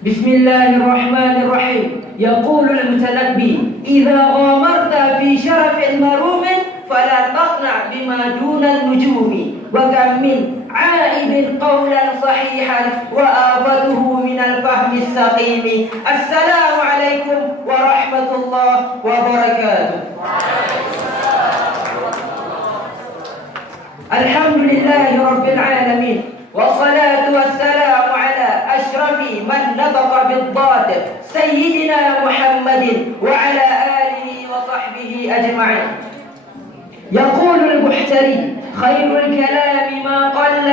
بسم الله الرحمن الرحيم. يقول المتنبي: إذا غامرت في شرف مروم فلا تقنع بما دون النجوم، وكم من عائب قولا صحيحا وآفته من الفهم السقيم. السلام عليكم ورحمة الله وبركاته. الحمد لله رب العالمين، والصلاة والسلام على أشرف من نطق بالضاد سيدنا محمد وعلى آله وصحبه أجمعين. يقول البحتري: خير الكلام ما قل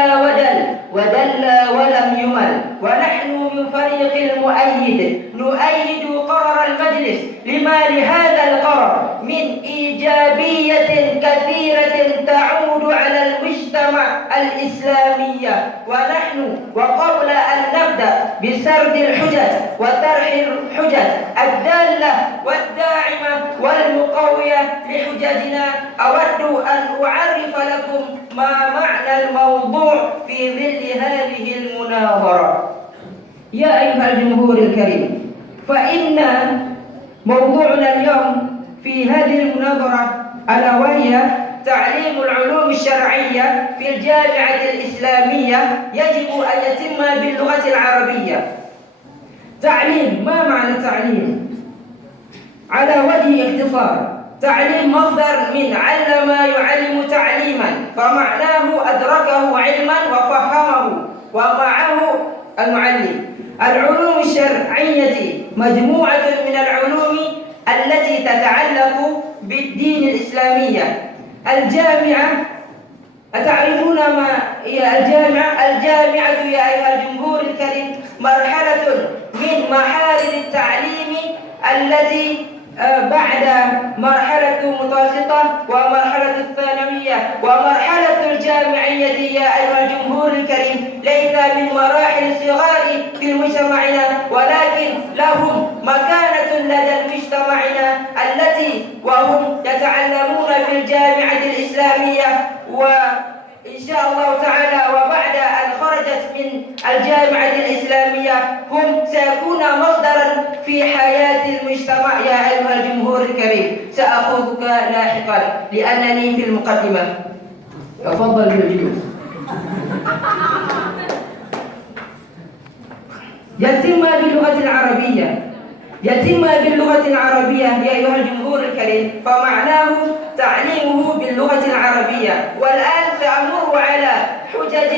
ودل ولم يمل، ونحن من فريق المؤيد نؤيد قرار المجلس لما لهذا القرار من إيجابية كثيرة تعود على المجتمع الإسلامي. وقبل أن نبدأ بسرد الحجج وطرح الحجج الدالة والداعمة والمقوية لحججنا، أود أن أعرف لكم ما معنى الموضوع في ظل هذه المناظرة. يا أيها الجمهور الكريم، فإن موضوعنا اليوم في هذه المناظرة ألا وهي تعليم العلوم الشرعية في الجامعة الإسلامية يجب أن يتم باللغة العربية. تعليم، ما معنى تعليم؟ على وجه اختصار، تعليم مصدر من علم يعلم تعليما، فمعناه أدركه علما وفهمه ومعه المعلم. العلوم الشرعية مجموعة من العلوم التي تتعلق بالدين الإسلامي. الجامعة، أتعرفون ما هي الجامعة؟ الجامعة يا أيها الجمهور الكريم مرحلة من مراحل التعليم التي بعد مرحلة المتوسطة ومرحلة الثانوية ومرحلة الجامعية. يا أيها الجمهور الكريم ليس من مراحل الصغار في مجتمعنا، ولكن لهم مكانة لدى مجتمعنا التي وهم يتعلمون في الجامعة الإسلامية. وإن شاء الله تعالى وبعد أن خرجت من الجامعة الإسلامية هم سيكون مصدرا في حياة المجتمع. يا أيها الجمهور الكريم سأخذك لاحقا لأنني في المقدمة. تفضل بالجلوس. يتم باللغة العربية يا أيها الجمهور الكريم، فمعناه تعليمه باللغة العربية. والآن سأمر على حجج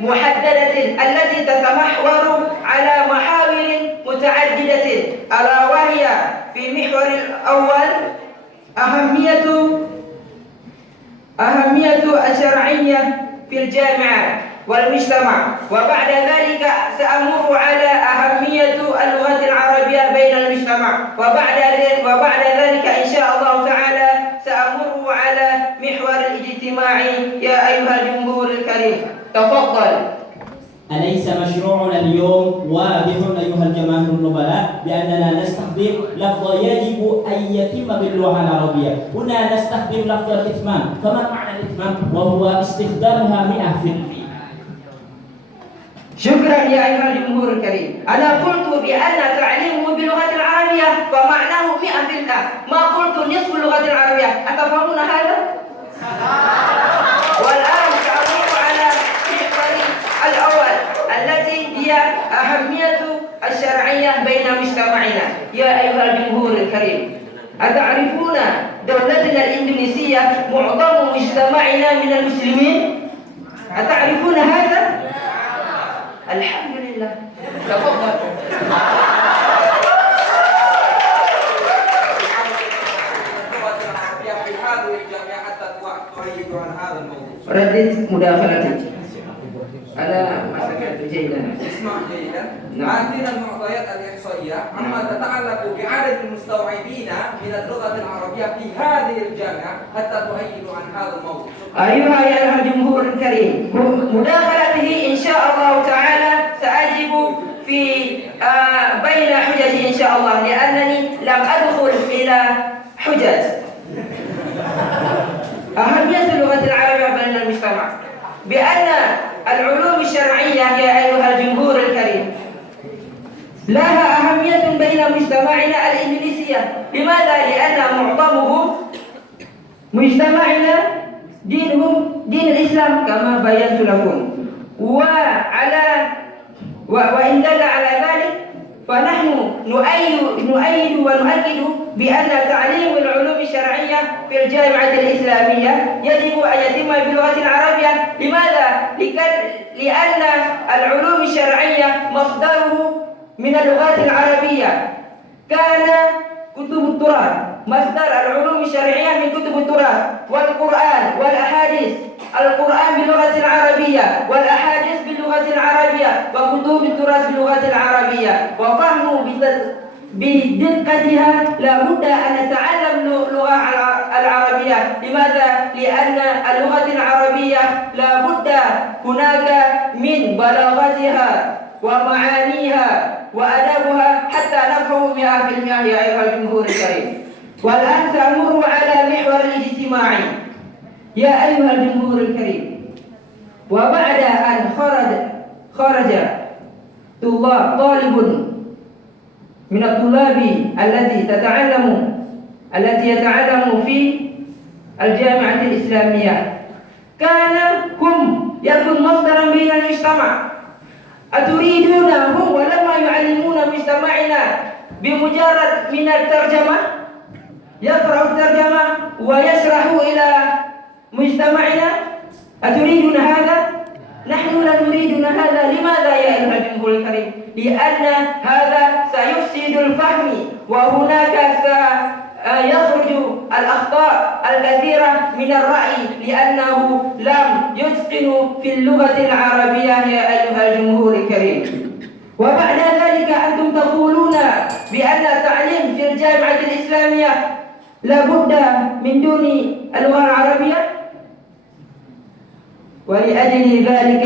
محددة التي تتمحور على محاور متعددة، ألا وهي في المحور الأول أهمية الشرعية في الجامعة والمجتمع، وبعد ذلك سأمر على أهمية اللغة العربية بين المجتمع، وبعد ذلك إن شاء الله تعالى سأمر على محور الاجتماعي. يا أيها الجمهور الكريم تفضل. أليس مشروعنا اليوم واضح أيها الجماهير النبلاء بأننا نستخدم لفظ يجب أن يتم باللغة العربية؟ هنا نستخدم لفظ الإتمام. فما معنى الإتمام؟ وهو استخدامها 100%. شكرا يا أيها الجمهور الكريم. أنا قلت بأن تعليمه باللغة العربية فمعناه 100%، ما قلت نصف اللغة العربية. أتفهمون هذا؟ والآن سأمر على المحور الأول التي هي أهمية الشرعية بين مجتمعنا. يا أيها الجمهور الكريم، أتعرفون دولتنا الإندونيسية معظم مجتمعنا من المسلمين؟ أتعرفون هذا؟ الحمد لله. تفضل. ردت مداخلتك. أنا ما سكت جيدا. اسمع جيدا. آتينا المعطيات الإحصائية عما تتعلق بعدد المستوعبين من اللغة العربية في هذه الجامعة حتى تؤيد عن هذا الموضوع. أيها الجمهور الكريم، مداخلته إن شاء الله تعالى سأجب في بين حججي إن شاء الله، لأنني لم أدخل إلى حجج. أهمية اللغة العربية بين المجتمع، بأن العلوم الشرعية يا أيها الجمهور الكريم لها أهمية بين مجتمعنا الإنجليزية. لماذا؟ لأن معظمهم مجتمعنا دينهم دين الإسلام كما بينت لكم. وإن دل على ذلك فنحن نؤيد ونؤكد بأن تعليم العلوم الشرعية في الجامعة الإسلامية يجب أن يتم باللغة العربية. لماذا؟ لأن العلوم الشرعية مصدره من اللغات العربية. كان كتب التراث مصدر العلوم الشرعية من كتب التراث والقرآن والأحاديث. القرآن باللغة العربية والأحاديث باللغة العربية وكتب التراث باللغة العربية. وفهم بدقتها لا بد أن نتعلم اللغة العربية. لماذا؟ لأن اللغة العربية لا بد هناك من بلاغتها ومعانيها وأدابها حتى نفهم 100% يا أيها الجمهور الكريم. والآن سأمر على المحور الاجتماعي يا أيها الجمهور الكريم. وبعد أن خرج طالب من الطلاب التي يتعلم في الجامعة الإسلامية كان يكون مصدرا بين المجتمع. أتريدون هم ولما يعلمون مجتمعنا بمجرد من الترجمة يقرأ الترجمة ويشرح إلى مجتمعنا؟ أتريدون هذا؟ نحن لا نريد هذا. لماذا يا أيها الجمهور الكريم؟ لأن هذا سيفسد الفهم وهناك سيخرج الأخطاء الكثيرة من الرأي لأنه لم يتقن في اللغة العربية يا أيها الجمهور الكريم. وبعد ذلك أنتم تقولون بأن التعليم في الجامعة الإسلامية لابد من دون اللغة العربية. ولأجل ذلك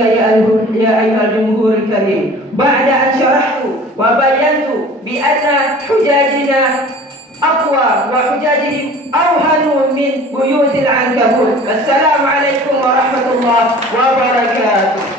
يا أيها الجمهور الكريم بعد أن شرحت وبينت بأن حجاجنا أقوى وحجاجهم أوهن من بيوت العنكبوت. السلام عليكم ورحمة الله وبركاته.